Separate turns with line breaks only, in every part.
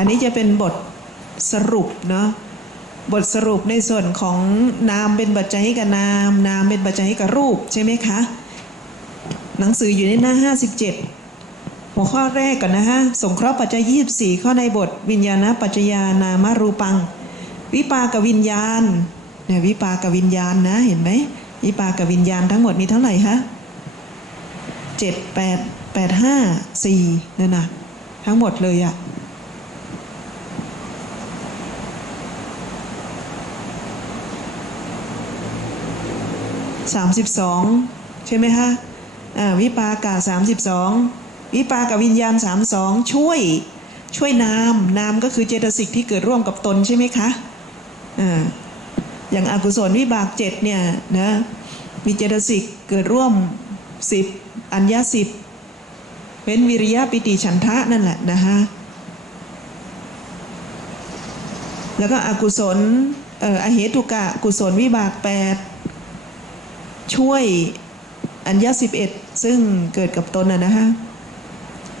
อันนี้จะเป็นบทสรุปเนาะบทสรุปในส่วนของนามเป็นปัจจัยให้กับนาม นามเป็นปัจจัยให้กับรูปใช่ไหมคะ หนังสืออยู่ในหน้า 57 หัวข้อแรกก่อนนะฮะสงเคราะห์ปัจจัย 24 ข้อในบท วิญญาณปัจจยานามารูปัง วิปากวิญญาณเนี่ยวิปากวิญญาณนะเห็นไหมวิปากวิญญาณทั้งหมดมีเท่าไหร่คะ7 8 8 5 4นี่ยนะทั้งหมดเลยอะ 32 ใช่ไหมคะวิปากะ32 วิปากะวิญญาณ 32 ช่วยช่วยนามนามก็คือเจตสิกที่เกิดร่วมกับตนใช่ไหมคะอย่างอากุศลวิบากเจ็ดเนี่ยนะมีเจตสิกเกิดร่วมสิบอัญญาสิบเป็นวิริยะปิติฉันทะนั่นแหละนะฮะแล้วก็อกุศลอเหตุกะกุศลวิบากแปด ช่วยอัญญาสิบเอ็ดซึ่งเกิดกับตนนะฮะ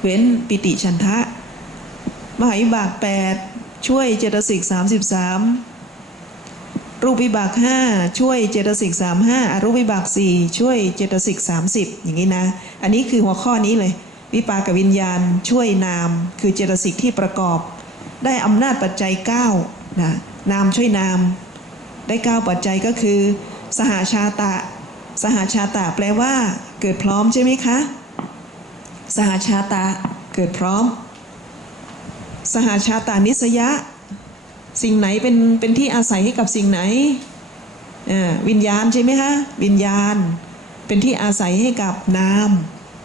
เว้นปิติฉันทะ มหาวิบากแปดช่วยเจตสิกสามสิบสามรูปวิบากห้าช่วยเจตสิกสามห้าอรูปวิบากสี่ช่วยเจตสิกสามสิบอย่างนี้นะ อันนี้คือหัวข้อนี้เลย วิปากวิญญาณช่วยนาม คือเจตสิกที่ประกอบ ได้อำนาจปัจจัย9นะนามช่วยนาม ได้ 9 ปัจจัยก็คือ สหาชาตะ สหาชาตะแปลว่า เกิดพร้อมใช่ไหมคะ สหาชาตะเกิดพร้อม สหาชาตานิสยะ สิ่งไหนเป็นเป็นที่อาศัยให้กับสิ่งไหนวิญญาณใช่ไหมคะวิญญาณเป็นที่อาศัยให้กับนาม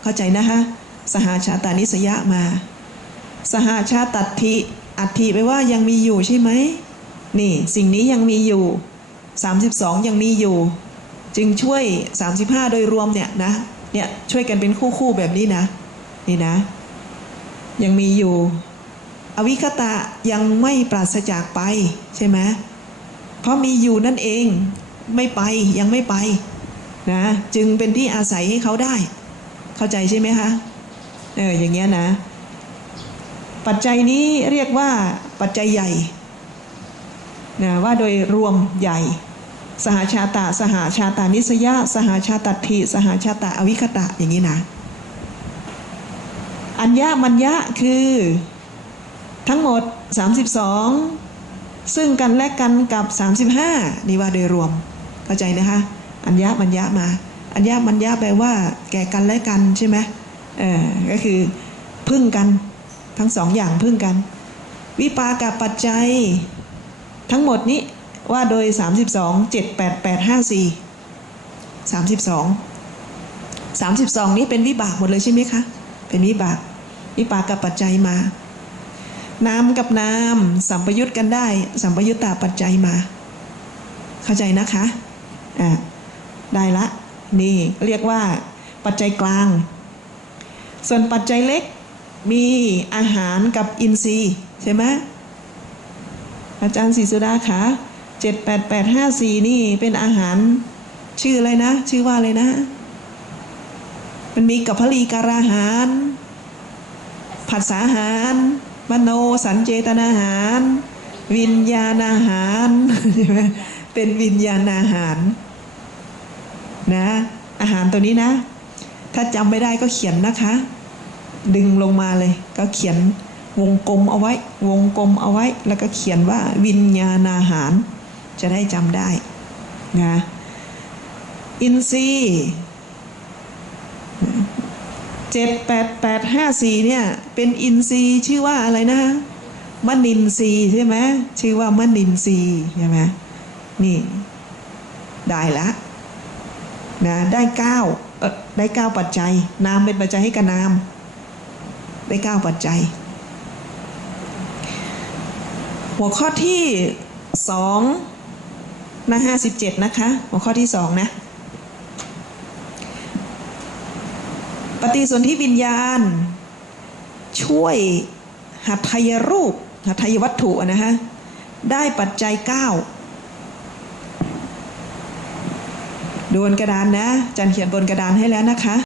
เข้าใจนะคะสหาชาตานิสยะมา สหาชาตัตถิอัตถิแปลว่ายังมีอยู่ใช่ไหมนี่สิ่งนี้ยังมีอยู่ 32 ยังมีอยู่ จึงช่วย 35 โดยรวมเนี่ยนะเนี่ยช่วยกันเป็นคู่คู่ๆแบบนี้นะ นี่นะ ยังมีอยู่ อวิคตะยังไม่ปราศจากไปใช่ไหมเพราะมีอยู่นั่นเองไม่ไปยังไม่ไปนะจึงเป็นที่อาศัยให้เขาได้ เข้าใจใช่ไหมคะเอออย่างเงี้ยนะ ปัจจัยนี้เรียกว่าปัจจัยใหญ่นะว่าโดยรวมใหญ่ สหาชาตะสหาชาตานิสยาสหาชาตัตถิสหาชาตะอวิคตะอย่างนี้นะ อัญญามัญญะคือทั้งหมด 32 ซึ่งกันและกันกับ 35 นี่ว่าโดยรวม เข้าใจนะคะ อัญญามัญญะมา อัญญามัญญะแปลว่า แก่กันและกันใช่ไหมเออก็คือพึ่งกันทั้งสองอย่างพึ่งกัน วิปากับปัจจัย ทั้งหมดนี้ ว่าโดย 32 7 8 8 5 4 32 32 นี้เป็นวิบากหมดเลยใช่ไหมคะ เป็นวิบาก วิปากกับปัจจัยมานามกับนามสัมปยุตกันได้ สัมปยุตตาปัจจัยมา เข้าใจนะคะ อ่า ได้ละ นี่เรียกว่าปัจจัยกลาง ส่วนปัจจัยเล็กมีอาหารกับอินทรีย์ใช่ไหมอาจารย์ศรีสุดาคะ เจ็ดแปดแปดห้าสี่นี่เป็นอาหารชื่ออะไรนะ ชื่อว่าอะไรนะ มันมีกับพลีการาหาร ผัสสาหาร มโนสัญเจตนาหาร วิญญาณอาหารใช่ไหมเป็นวิญญาณอาหารนะอาหารตัวนี้นะ ถ้าจำไม่ได้ก็เขียนนะคะ ดึงลงมาเลย ก็เขียนวงกลมเอาไว้ วงกลมเอาไว้ แล้วก็เขียนว่าวิญญาณอาหาร จะได้จำได้นะอินทรีเจ็ดแปดแปดห้าสี่เนี่ยเป็นอินทรีชื่อว่าอะไรนะมนินทรีใช่ไหมชื่อว่ามนินทรีใช่ไหมนี่ได้ละนะได้เก้าเออได้เก้าปัจจัย นามเป็นปัจจัยให้กับนาม ได้เก้าปัจจัย หัวข้อที่สอง หน้าห้าสิบเจ็ดนะคะ หัวข้อที่สองนะ ปฏิสนธิวิญญาณ ช่วยหัตถยรูปหัตถยวัตถุนะฮะ ได้ปัจจัยเก้าดูบนกระดานนะจันเขียนบนกระดานให้แล้วนะคะ